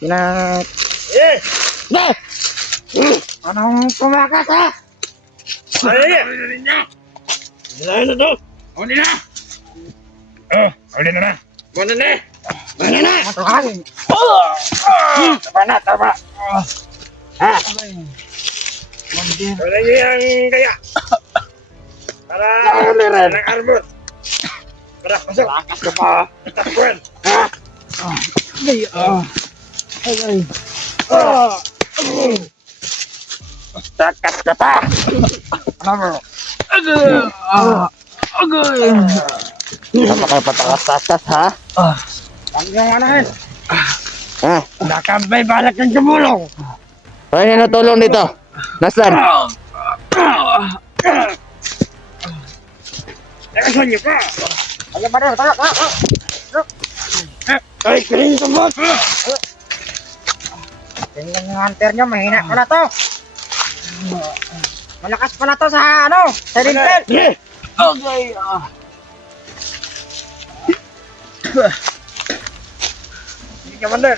Pinag... Eh! Ne! Anong tumakas ha? Ay! Dinahin na to! Huli na! Huli na na! Muna na! Huli na! Matuhan! Tama na! Tama! Ha? Wala niyo yung kaya! Para... Huli rin! Ng arbor! Para pasok! Tumakas ka pa! Takbuhan! Ha? Ay! Ay! Takas ka pa! Ano mo? Agay! Ano kayo patakas-takas ha? Ang yung ano eh! Ha? Nakambay balak ng tumulong! Ay, natulong dito. Nasaan? Nakasan niyo pa! Ay, pa rin. Tayo. Ay, kaling tumot! Tingnan yung hunter nyo. Mahina pala to. Malakas pala to sa ano? Sa rintel. Eh! Agay! Hindi ka mandar!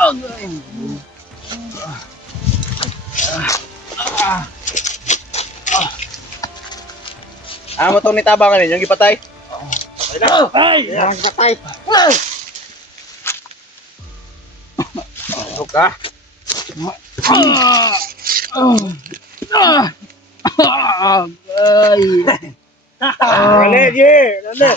Agay! Amo tong nitabangan ninyo, yung gipatay. Ay na! Ay! Ang patay. Ano ka? Agay! Wala, Ji! Wala!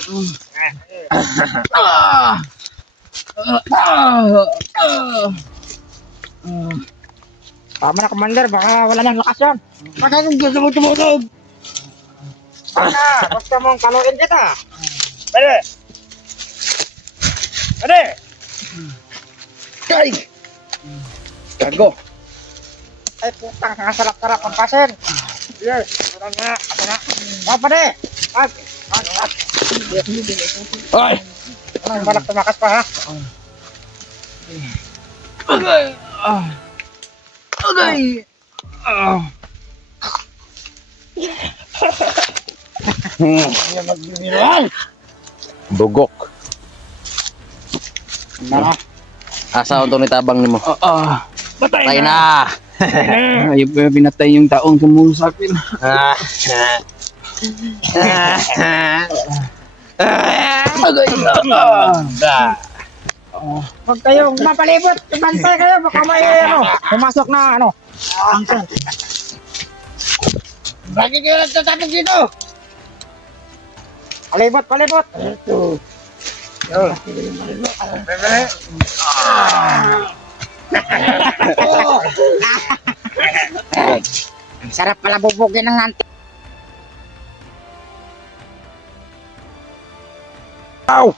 Tama na, Commander. Baka wala nang lakas yan. Baka kung gusto mo tumulog! Baka, basta mong kaluin kita. Pwede! Pwede! Kay! Gago! Ay, putang. Ang sarap-sarap ang pasin. Yes! Wala nga! Ako na. Oh, pare. Pag. Ay! Anong balak tumakas pa, ha? Agay! Agay! Hindi magbibiruan! Bugok. Ano? Asa ang tong nitabang nimo? Patay Patay na! na! Ayaw pa pinatay yung taong sumusapin. Agay! Huwag kayong mapalibot. Bantay kayo. Baka may ano. Pumasok na ano. Bakit kayo nagtatapos dito? Palibot, palibot. Bebe! Ang sarap pala bubugin ng hunter. Aw!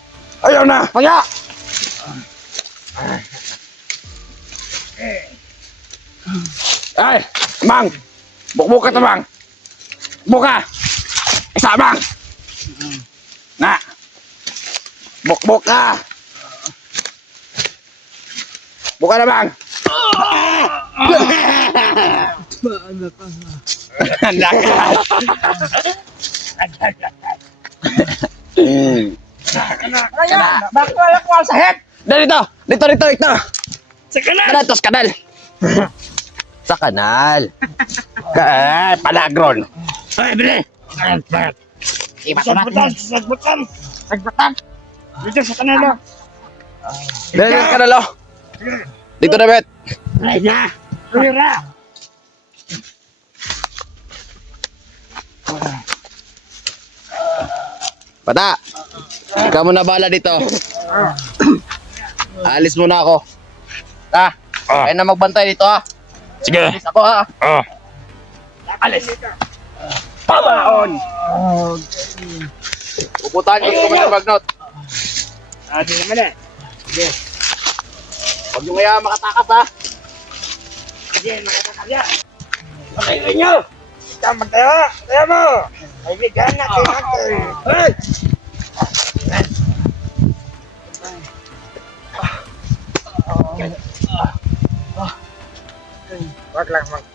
Ayaw na! Kuya! Ay! Mang! Bukbuk ka to, Mang! Buka! Isa, Mang! Na! Bukbuk ka! Buka na, Mang! Handa ka! Kaya! Bakit wala kuwal sa head? Dito! Dito! Sa kanan! Kanal, tos kanal! Sa kanal! Palagron! Ay, bili! Iba ko natin. Sagbutan! Sagbutan! Sagbatan. Dito sa kanalo! Dito sa kanal, oh! Dito na, Bet! Ay na! Tira! Bata! Ikaw muna bala dito. Alis muna ako. Kaya na magbantay dito, ha? Sige! Alis ako, ha? Oh! Alis! Pamaon! Pupuntahan ko kung may magnot. Di naman eh! Huwag nyo kaya makatakas, ha? Sige, makatakalya! Okay, inyo! Ikaw magtayo! Tayo mo! Kaibigan natin natin! Hey! Wag lang mag...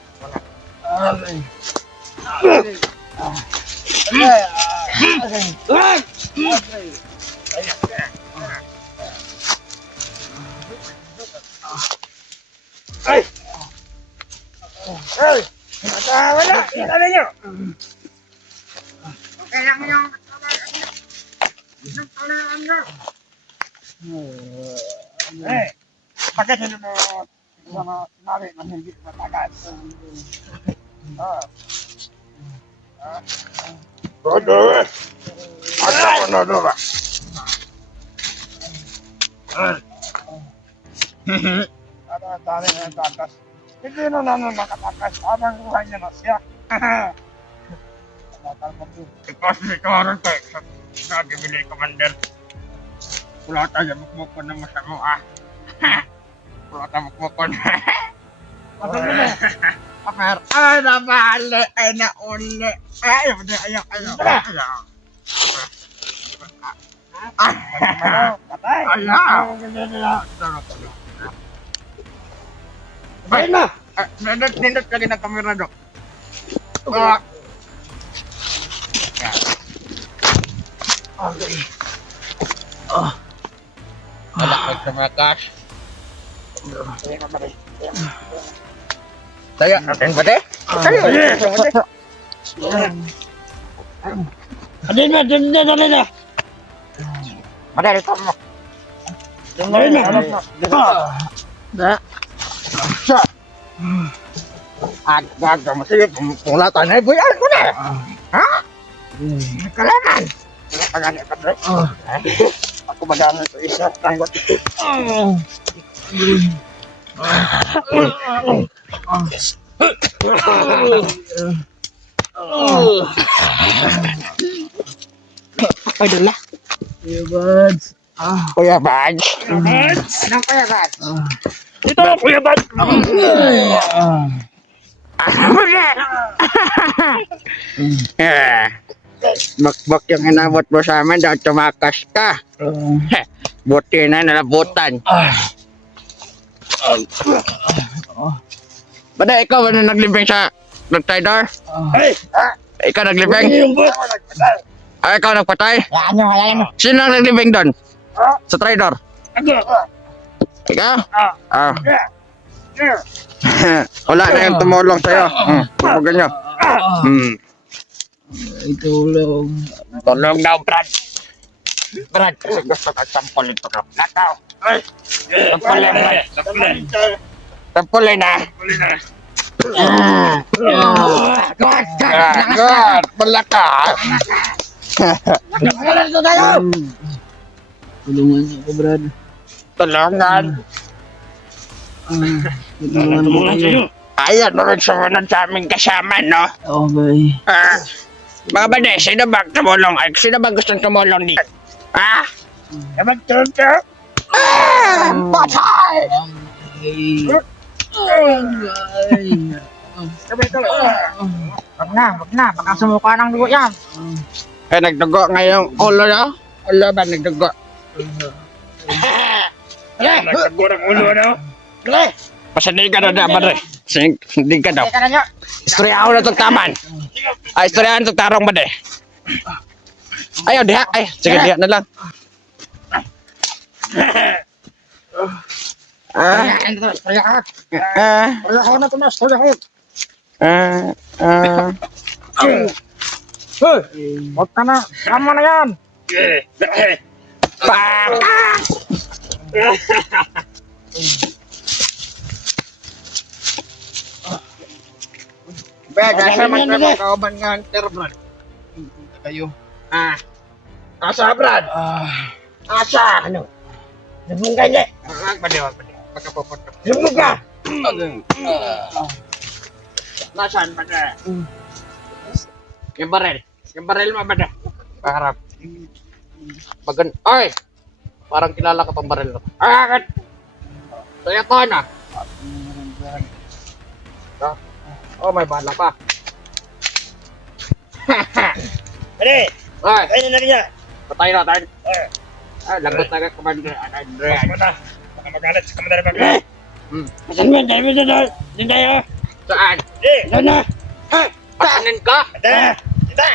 Ay! Ay! Wala! Ano nyo? Kaya mo yung... Ay! Bakit hindi mo sinabi na hindi matagal? Bodo! Ano ko na doon? Ano ang dami ng takas? Hindi na naman makatakas. Habang buhay niya na siya. Ikaw si Karan tayo. Sabi bili, Commander. Wala tayo mukmukon na masamo Wala tayo mukmukon. Akar, ay nabali, ay nauli. Ay, hindi, ayaw. Ayaw. Ay na! Nindot ka din ang kamera, Dok. Okay. Wala ka tumakas. Tayo, atin ba de? Tayo, Adin na. Madali ka mo. Dali na. Agad mo. Sige, pumulatan na. Buyan ko na. Ha? Kailangan. Pagano ka, Dre? Ako magano ito isa. Tanggot ito. Ay, dala. Kuya Buds. Kuya Buds. Anong Kuya Buds? Ito, Kuya Buds. Bakbak yung inabot mo sa amin daw tumakas ka. Buti na nalabutan. Bada, ikaw ano naglibing sa nag-trader? Ikaw naglibing? Ay, ikaw nagpatay? Hayaan mo. Sino ang naglibing doon? Sa trader? Ikaw? Wala na yung tumulong sa'yo. Huwag nyo. Ay, tulong. Tulong daw, Brad. Brad, kasi gusto ka sampulin ito. Nakaw. Sampulin, Brad. Sampulin na. God, malaka. Tulungan niyo ako, Brad. Tulungan. Tulungan mo kayo. Ayan, rin sumunod sa aming kasama, no? Okay. Mga bade, sino ba tumulong? Ay, sino ba gustong tumulong dito? Naman tuto? Patay! Wag na. Baka sumuka ng dugo yan. Eh, nagdugo ngayong ulo na? Ulo ba nagdugo? Nagdugo ng ulo, no? Pasandig ka na na, badre. Sandig ka daw. Teka na nyo. Istorya ako na itong taman. Ay, istoryahan itong tarong badre. Ayaw, diha. Ay, sige, diha na lang. Wag ka na. Tama na yan. Asa man ka mga kauban nga hunter, Brad? Kayo. Asa, Brad? Asa? Ano? Nabung ka niya. Wag pa magkapupunta. Nabung ka. Nasaan ba na? Yung barel. Yung barel mo ba na? Paharap. Bagan. Ay! Parang kilala ko tong barel. Akit! Kaya to na. Oh, may bala pa. Pwede. Ay! Ayun na rin niya. Patay natin. Lagot na ka, Commander. Andre. Baka magalit sa Commander Bagay. Saan mo? Dahil mo doon. Doon tayo. Saan? Doon na. Patanin ka? Dita.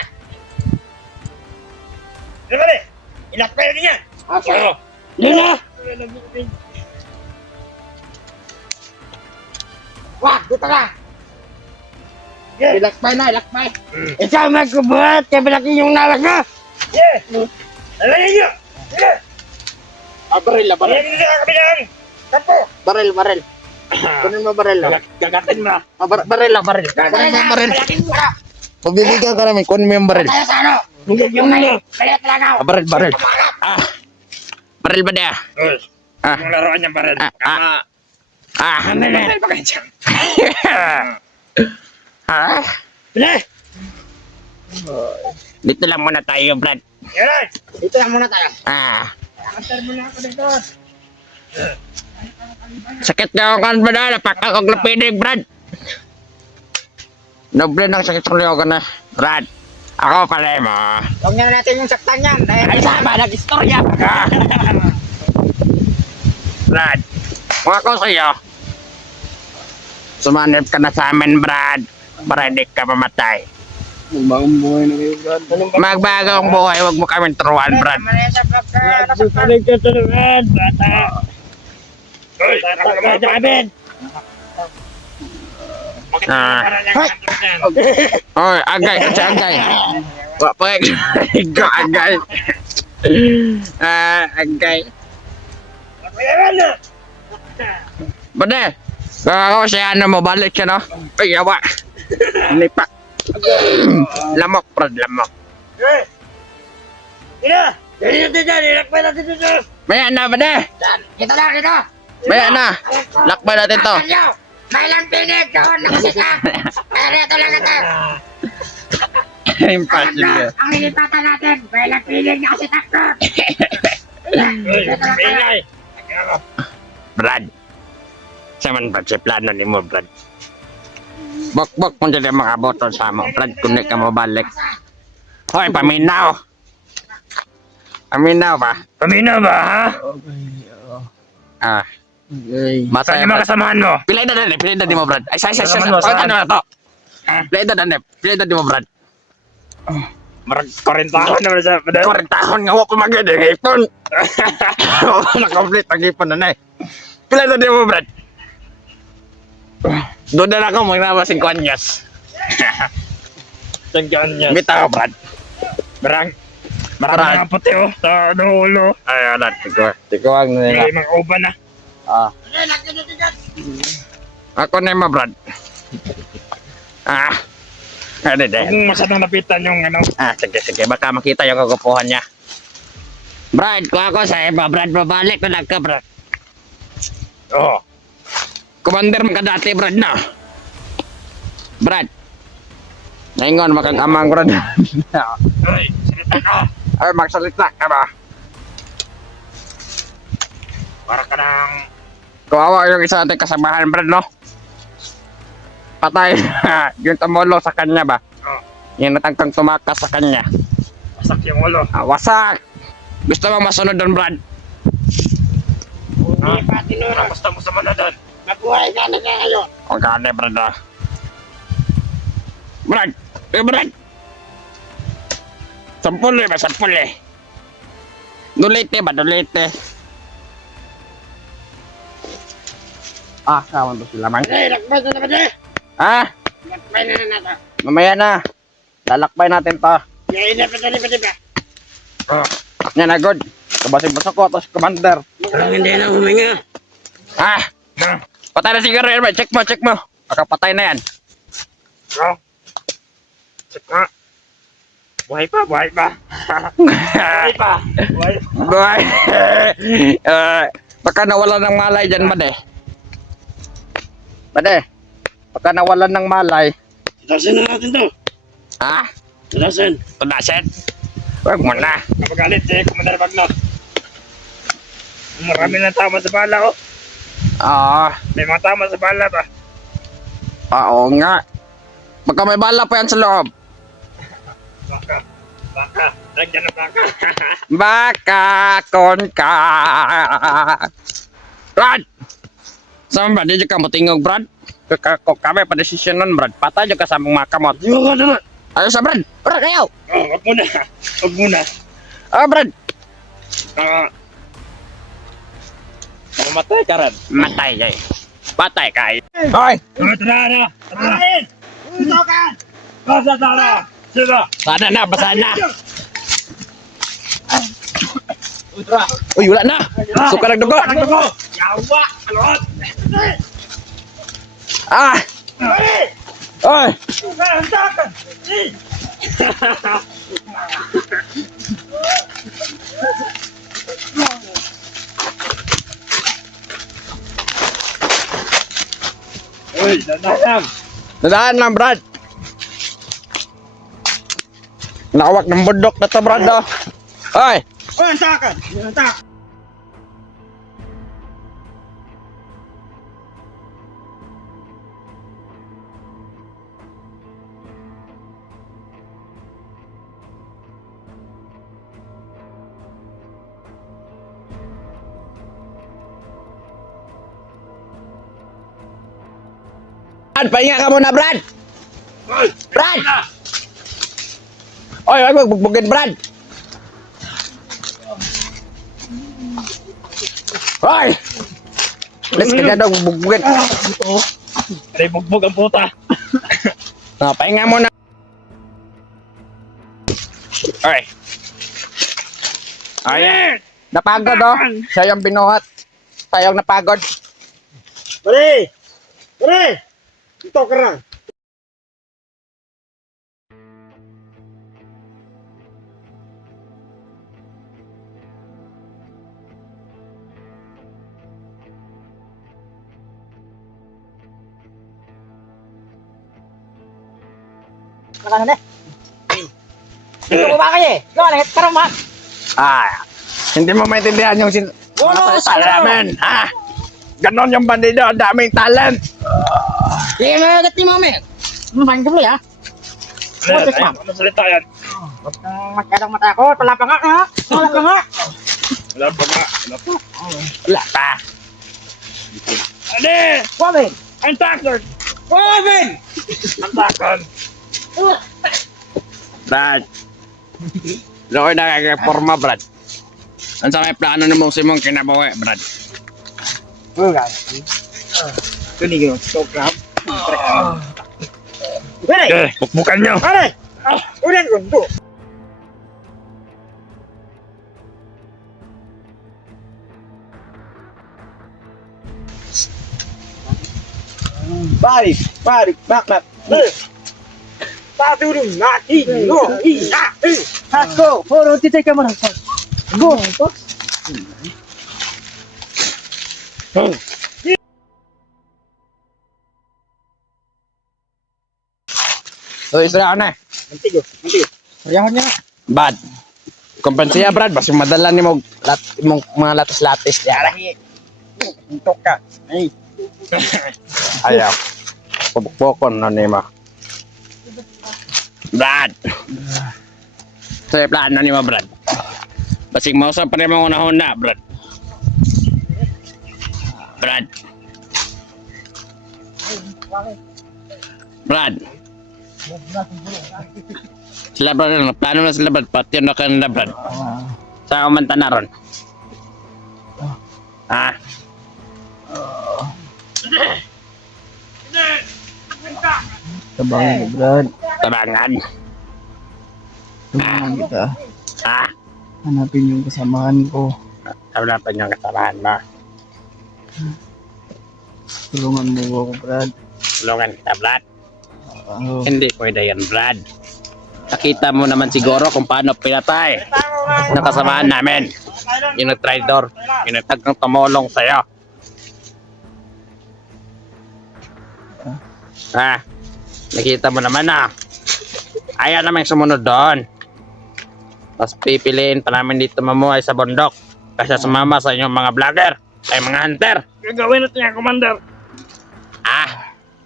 Doon ka rin. Inak pa yun niya. Doon na. Wah, dito na. Ilakbay na, ilakbay. Ikaw magkubuhat, kaya bilaki yung nalas mo. Alay niyo. Baril. Kabilang. Tapo. Baril. Kunin mo baril. Gagatin mo. Baril. Kunin mo baril. Pabibigyan ka namin, kunin mo yung baril. Kaya sa ano? Yung nayo. Kaya talaga. Baril. Baril ba niya? Yung laruan niya baril. Ano na? Bile. Dito lang muna tayo, Brad. Yan. Dito lang muna tayo. Antar mo na ako dito. Sakit na ako kan, Brad. Napakakog na pinig, Brad. Noble ng sakit sa liyogan na, Brad. Ako pala mo. Huwag niya natin yung saktan yan. Ay, sama, nag-istorya ka. Brad, kung ako sa'yo, sumanib ka na sa amin, Brad, para hindi ka mamatay. Magbagong buhay na kayo, Brad. Magbagong buhay, huwag mo kami turuan, Brad. Nakasalig ka sa naman, bata. Uy, nakasalig ka amin. Oy, agay, kasi agay. Wapag, agay. Agay. Bade, ako siya ano mo, balik siya, no? Ay, yawa. Nipa. Lamok, Brad, lamok. Maya na, Bade. Kita na. Maya na. Lakbay natin to. May lang pinig doon, nakasita. Pero ito lang ito. Impossible. Ang nilipatan natin, may lang pinig, nakasita doon. Brad. Saman ba si plano ni mo, Brad? Bok kung dili makaboton sa mo, Brad, kung di ka mo balik. Hoy, paminaw. Paminaw ba? Pamino ba, ha? Okay. Masaya Saan yung ba? mga kasamahan mo? Pilay na di mo, Brad. Ay, say. Saan mo, saan? Ano na to? Pilay na di mo, Brad. Marag 40 ako naman sa... 40 tahon nga wako magid ng ipon. Na-complete ang ipon na eh. Pilay na di mo, Brad. Doon na ako, magnawa 5 anyos. Tagyan niya. Bitaw, Brad. Marang Brad. mga puti, oh. Sa ano, ulo. Ay, wala. Tikuwag na nila. May mga uban na. Ako na mo, Brad. Ano Huwag din? mong masyadong napitan yung ano. Sige. Baka makita yung kagupuhan niya. Brad, kung ako sa iba, Brad, babalik ko lang ka, Brad. Oo. Commander mo ka dati, Brad, na. Brad. Naingon, makagamang, Brad. Ay, salita ka. Ay, magsalita ka ba? Para ka ng... Kawawa yung isa natin kasamahan, Brad, no? Patay. Yung tumulong sa kanya ba? Oh, Yung natangkang tumakas sa kanya. wasak yung ulo. Wasak! Gusto mo masunod doon, Brad? Hindi pa tinuro. Basta mo sa manadon. Mabuhay ka na ngayon. Huwag ka na, Brad, ah. Brad! Brad! Sampul ba? Sampul eh. Dulite ba? Dulite. Kawan ba sila, man? Lakbay na naman eh. Lakbay na natin. Mamaya na. Lalakbay natin to. Yain na pa. Yan na, good. Kabasig-basok ko, tapos commander. Parang hindi na huminga. Patay na siguro yan, check mo. Makapatay na yan. Check nga. Buhay pa. Buhay. Baka nawalan ng malay dyan, Bade. Baka nawalan ng malay. Tunasan na natin to. Tunasan. Tunasin? Huwag mo na. Kapagalit Commander Bagnot. Marami ng tama sa bala, oh. May mga tama sa bala pa. Oo nga. Baka may bala pa yan sa loob. Baka. Lagyan ng baka. Baka kon ka. Brad! Saan ba? Di ka mo tingog, Brad? Kami pa desisyonan, Brad. Patay ka sa mga kamot. Yung ka naman. Ayaw sa Brad. Brad, ayaw. Wag muna. Brad. Mamatay ka rin. Matay, eh. Patay kayo. Hoy! Tara na! Basta tara! Sino? Sana na, basa na. Uy, wala na. Suka ng dugo. Yawa! Alot! Ah! Oy! Uy, dadaan! Nadaan lang, Brad. Nakawak ng bundok na to, Brad. Oh. Oy! Uy, ang takan! Ang takan! Brad, pahinga ka muna, Brad. Uy! Brad! Oy, wag magbugbugin, Brad. Oy! Let's ka daw bugbugin. Aray, bugbog ang puta! Pahinga muna. Oy. Ay, napagod oh. Siya yung binuhat. Tayong napagod. Pare! Pare! Ito ka lang! Dito mo ba kayo eh? Langit, parang ma... Hindi mo maintindihan yung Wala, salita namin. Ganon yung bandido, ang daming talent. Sige mga agad ni mami. Maman dumi ah. Ano salita yan? Huwag kang masyadong matakot. Wala pa nga ha? Wala pa nga. Wala pa nga! Wala pa! Wala pa. Ade! Wamin! Ang takan! Wamin! Ang takan! Brad. Lokoy nakakaporma, Brad. Ang sa may plano ng mong simong kinabawi, Brad. Kunig yung stop crap. Eh, bukbukan nyo! Pare! Ulan gundo. Balik, bak. Patulong natin. No, natin. Ako, puro titay ka mo lang. Go. So, isra na. Antigo. Ayaw niya. Bad. Kumpansiya, Brad. Basta madala ni mo mga latis-latis. Yara. Untok ka. Ay. Ayaw. Pabukbokon na ni mo. Brad. So, yung plano ni mo, Brad. Basig mausap pa rin mga una-una, Brad. Brad. Sila, Brad. Plano na sila, Brad. Pati yun na kanila, Brad. Sa umanta na ron. Tabangan mo, Brad. Tabangan. Tabangan kita. Ah. Hanapin yung kasamahan ko. Hanapan yung kasamahan mo. Tulungan mo ako, Brad. Tulungan kita, Brad. Oo. Hindi pwede yan, Brad. Nakita mo naman siguro kung paano pinatay ng kasamahan namin. Yung nag-traitor. Yung nagtagang tumulong sa'yo. Nakita mo naman ayaw naman sumunod doon. Tapos pipiliin pa namin dito mamuhay sa bundok. Kasi sumama sa inyong mga vlogger. Ay mga hunter. Gagawin natin yan, Commander!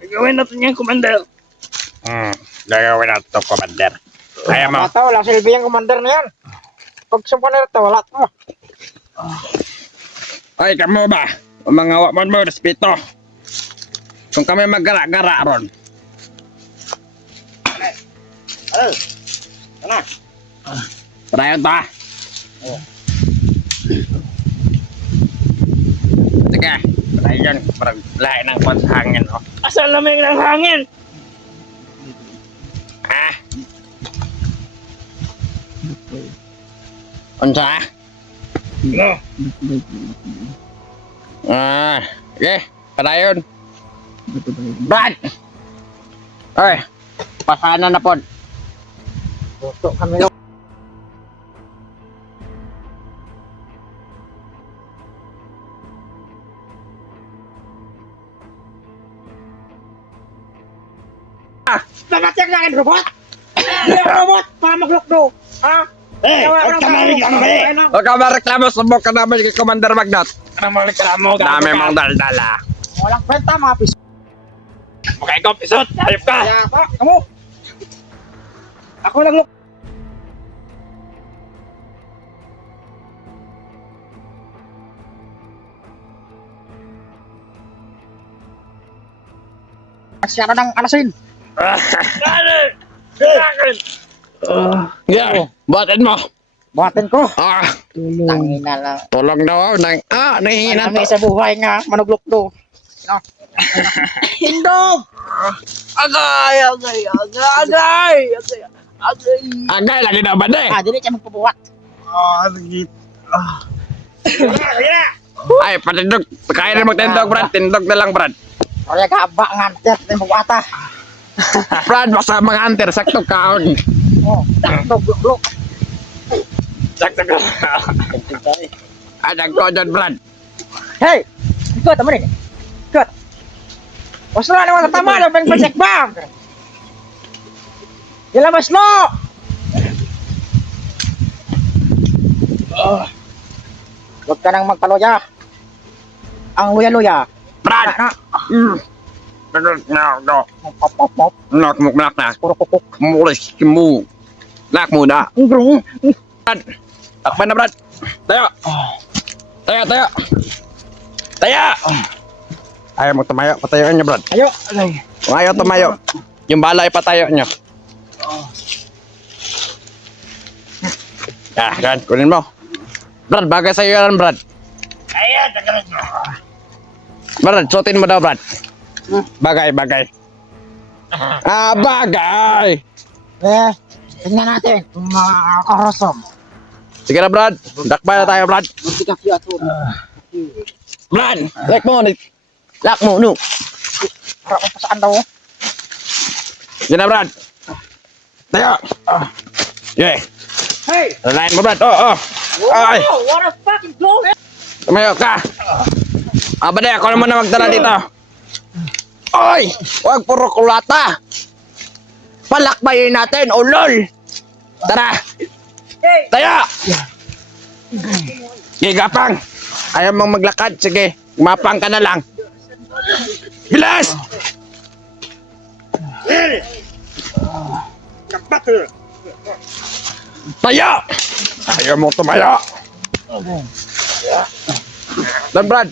Gagawin natin yan, Commander! Gagawin natin ito, Commander. Ayaw mo. Mata, wala silbi yung commander na yan. Pag sumpa na ito, wala ito. Ay, kamo ba? Mga wakman mo, respeto. Kung kami maggara-gara ron. Parayon ta. Sige, patay yan. Parang lahi ng kwan sa hangin, oh. Asa lamig ng hangin? Ah? Unsa? No. Sige, padayon. Brad! Oy, pasana na pod. Gusto kami no. Nagatyak na akin robot! Hindi ako robot! Para maglokdo! Ha? Eh, huwag ka mariklamo. Huwag ka mareklamo, subok ka naman kay Commander Magnat. Ano mariklamo? Dami mong daldala. Walang kwenta mga piso. Okay, ikaw, pisot. Hayop ka. Kaya pa, kamu! Ako lang lok. Siya na ng alasin. Dali! Kailangan! Yeah, buhatin mo. Buhatin ko. Tulong. Tangina lang. Tulong daw. Nahihina Marami sa buhay nga, manuglokdo. Hindog! Agay! Agay, lagi na ba de? Dili siya magpabuhat. Lagi. Ay, patindog. Kaya na magtindog, Brad. Tindog na lang, Brad. Kaya kaba nga, tet, na magbuhata. Brad, basta mga hunter, sakto kaon. Oh, takto, blok. Sakto ka. Ay, nagkodon, Brad. Hey! Ikot, tama rin. Ikot. Basta na naman tama, lang bang project bang? Ilabas mo! Huwag ka nang magpaloya. Ang luya-luya. Brad! No. Pop. Nak na. Puro kukuk. Mulis mo. Nak muna. Ang grong. Brad! Takpan na, Brad. Tayo. Tayo! Ayaw mo tumayo. Patayoan niyo, Brad. Ayo. Kung ayaw tumayo, yung bala ipatayo niyo. Gan, kunin mo. Brad, bagay sa'yo yan, Brad. Ayan, tagalan mo. Brad, suotin mo daw, Brad. Bagay. Bagay. Tingnan natin kung makakarosom. Sige na, Brad. Dakbay na tayo, Brad. Magsikap yun ato. Brad, like mo. Lock mo, no. Para kung pasaan daw. Sige na, Brad. Tayo. Yeah. Hey! Lalain mo, Brad. Oh. Ay. What a fucking blow! Tumayo ka. Abade, ako naman na magdala dito. Oy! Huwag puro kulata. Palakbayin natin, ulol. Tara. Hey! Tayo! Sige, gapang. Ayaw mong maglakad. Sige, mapang ka na lang. Bilas! Kapat. Tayo! Ayaw mo tumayo. Dan, Brad.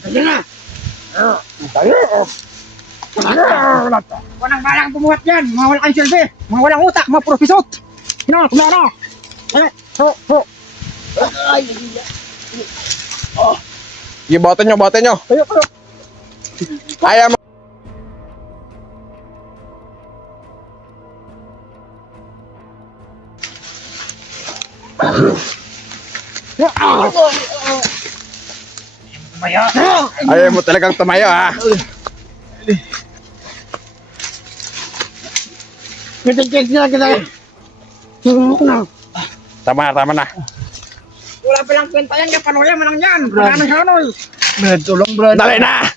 Walang balang bumuhat yan! Mga walang silbi! Mga walang utak! Mga profesot! Kumara! Botin nyo. Tayo! Ayaw mo. Ayaw mo talagang tumayo, ha? Tama na. Wala palang kwenta yan! Kapanuya mo lang yan! Wala nang hanoy! Brad, tulong, Brad. Dali na!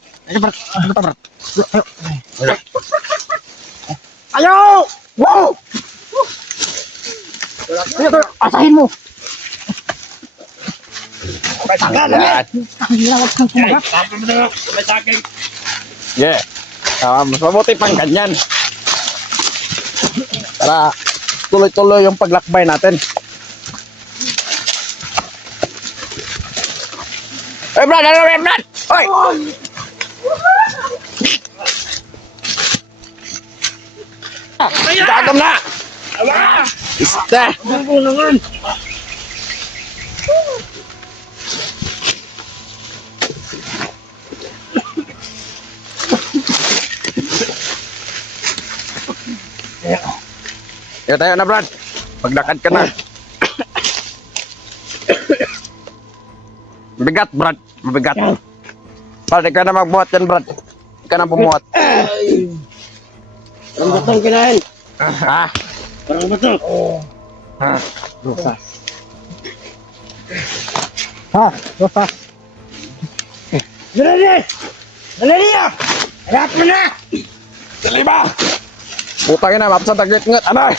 Ayaw! Wow! Asahin mo! Yan. Huwag kang kumagat! Tapos mo na. May sakay. Yeah. Mas mabuti pang ganyan. Para tuloy-tuloy yung paglakbay natin. Hey, Brad! Brad! Hoy! Gagam na! Iste! Kaya tayo na, Brad. Maglakad ka na. Mabigat, Brad. Mabigat. Brad, ikaw na magbuhat yan, Brad. Ikaw na bumuhat. Parang batong kinain. Ah. Parang batong. Ah. Ha, basta. Dali! Dali niya! Harap mo na! Dali ba? Putang ina, mapsan taglit ngat. Ano?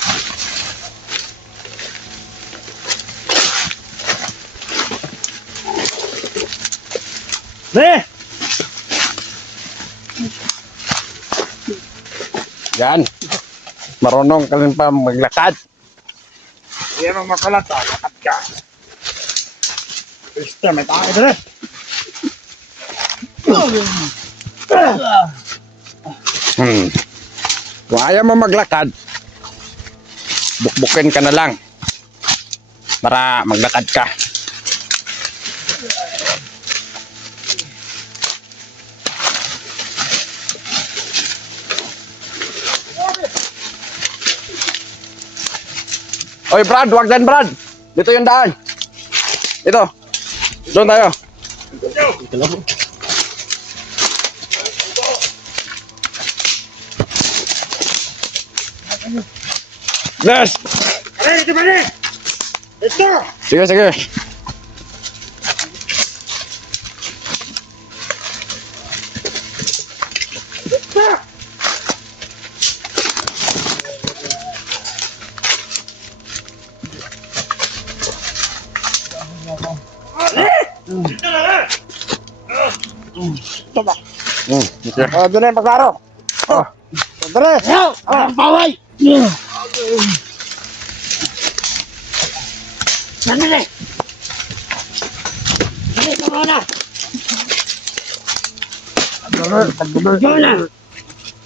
Dali! Yan. Marunong ka rin pa maglakad. Hindi mo makalata. Lakad ka. Basta, may tayo dali. Kung ayaw mo maglakad, bukbukin ka na lang para maglakad ka. Oy Brad, wag dyan Brad. Dito yung daan. Dito. Doon tayo. Yes! Dali, dito ba ni? Dito! Sige, sige. Okay. Doon na yung paglaro. Oh. Dali! Ang paway! Dali! Dali, tama na! Tama na!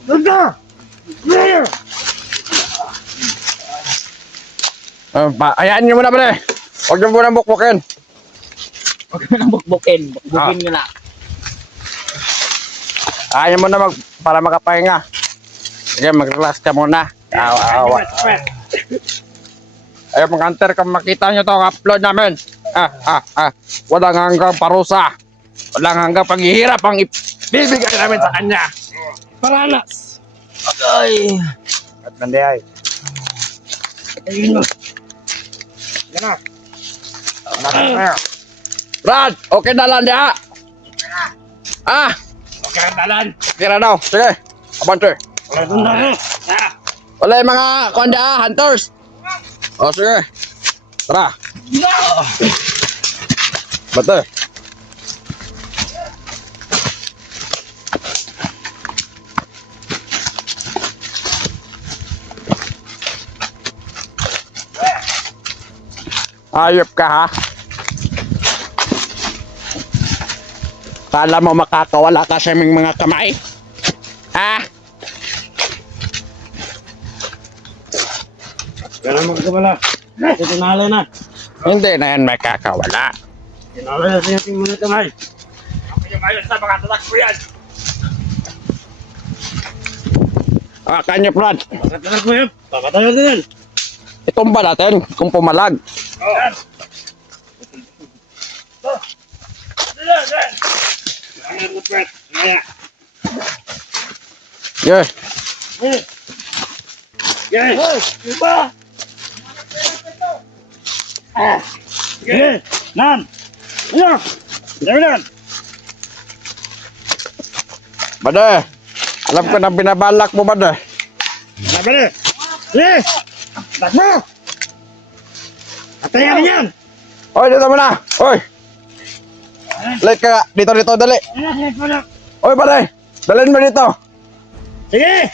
Doon ka! Dali! Ayaan nyo muna pre. Huwag nyo muna bukbukin. Huwag mo nang bukbukin. Bukbukin nyo na. Ayaw mo na para makapahinga. Sige, mag-relax ka muna. Awa. Ayaw mag-hunter kung makita nyo itong upload namin. Walang hanggang parusa. Walang hanggang paghihirap ang ibibigay namin sa kanya. Paranas! Ay. At nandi ay. Ayun mo. Yan na. Brad, okay na lang diha. Okay, dalan. Sige na daw. Sige. Abante. Wala doon dali. Wala yung mga kanda, hunters. O, sige. Tara. Bate. Ayop ka ha. Kala mo makakawala ka sa aming mga kamay? Ha? Kaya magkabala. Ito nalay na. Hindi na yan makakawala. Tinalay na sa ating mga kamay. Ako yung ayos sa mga tatak ko yan. Kanyo, Brad. Mga tatak ko yan. Papatayo din. Itumba natin kung pumalag. Yan. Yan. Ayan, Rupert. Ayan. Yeah. Yes! Iba! Sige! Nan! Ayan! Ayan! Bade, alam ko na binabalak mo, Bade. Nabali! Sige! Takbo! Patayan yan! Oy, dito mo na. Oy. Late ka. Dito, dali. Ayan, sige! Oy, Bade. Dalhin mo dito. Sige!